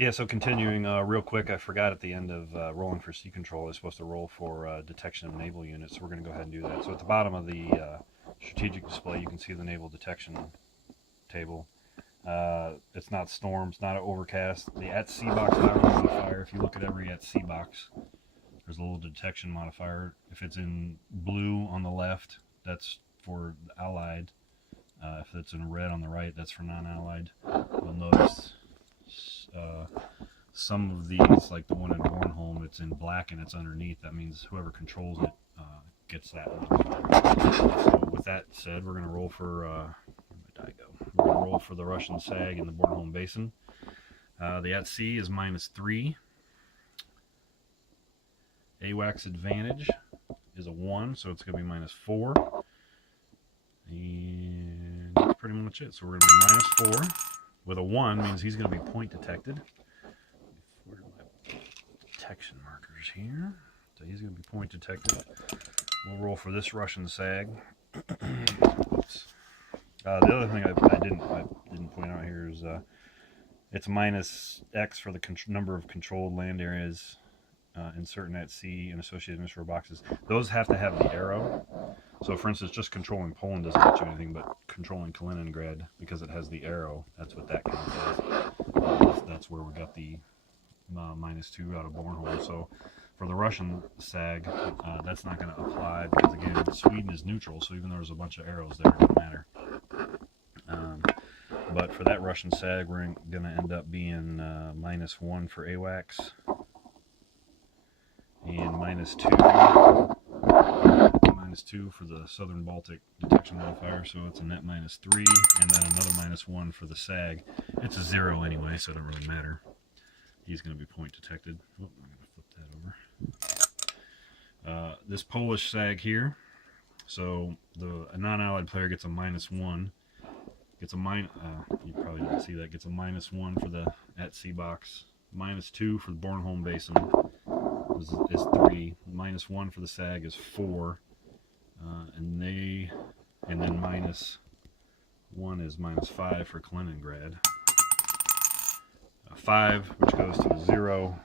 Yeah, so continuing real quick, I forgot at the end of rolling for sea control, I was supposed to roll for detection of naval units, so we're going to go ahead and do that. So at the bottom of the strategic display, you can see the naval detection table. It's not storms, not an overcast. The at sea box modifier, if you look at every at sea box, there's a little detection modifier. If it's in blue on the left, that's for allied. If it's in red on the right, that's for non-allied. You'll notice some of these, like the one in Bornholm, it's in black and it's underneath. That means whoever controls it gets that one. So with that said, we're going to roll for where'd my die go? We're going to roll for the Russian SAG in the Bornholm Basin. The at sea is -3. AWACS advantage is a 1, so it's going to be -4. And that's pretty much it. So we're going to be -4. With a 1 means he's going to be point detected. Where are my detection markers here? So he's going to be point detected. We'll roll for this Russian SAG. Oops. The other thing I didn't point out here is it's -X for the number of controlled land areas in certain at sea and associated mystery boxes. Those have to have the arrow. So for instance, just controlling Poland doesn't get you anything, but controlling Kaliningrad, because it has the arrow, that's what that counts as. That's where we got the -2 out of Bornholm. So for the Russian SAG, that's not going to apply, because again, Sweden is neutral, so even though there's a bunch of arrows there, it doesn't matter. But for that Russian SAG, we're going to end up being -1 for AWACS, and -2 for the Southern Baltic detection modifier, so it's a net -3, and then another -1 for the SAG. It's a 0 anyway, so it doesn't really matter. He's going to be point detected. Oh, I'm going to flip that over. This Polish SAG here, so a non-allied player gets a -1. Gets a you probably didn't see that. Gets a -1 for the at sea box. -2 for the Bornholm Basin is 3. -1 for the SAG is 4. And then -1 is -5 for Kaliningrad. 5, which goes to a 0.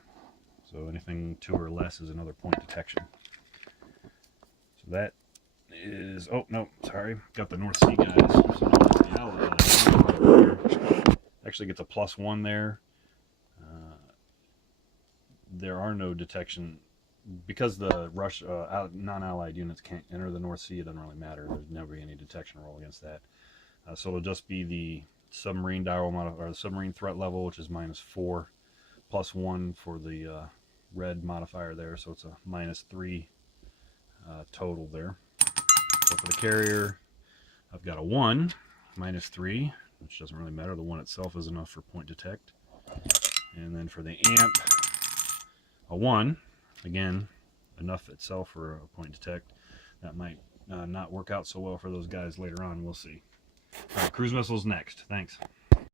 So anything 2 or less is another point detection. So that is, oh no, sorry, got the North Sea guys. So the Allied actually gets a +1 there. There are no detection. Because the non-allied units can't enter the North Sea, it doesn't really matter. There's never any detection roll against that. So it'll just be the submarine dial or the submarine threat level, which is -4, +1 for the red modifier there. So it's a -3 total there. So for the carrier, I've got a 1, -3, which doesn't really matter. The 1 itself is enough for point detect. And then for the amp, a 1. Again, enough itself for a point detect. That might not work out so well for those guys later on. We'll see. All right, cruise missiles next. Thanks.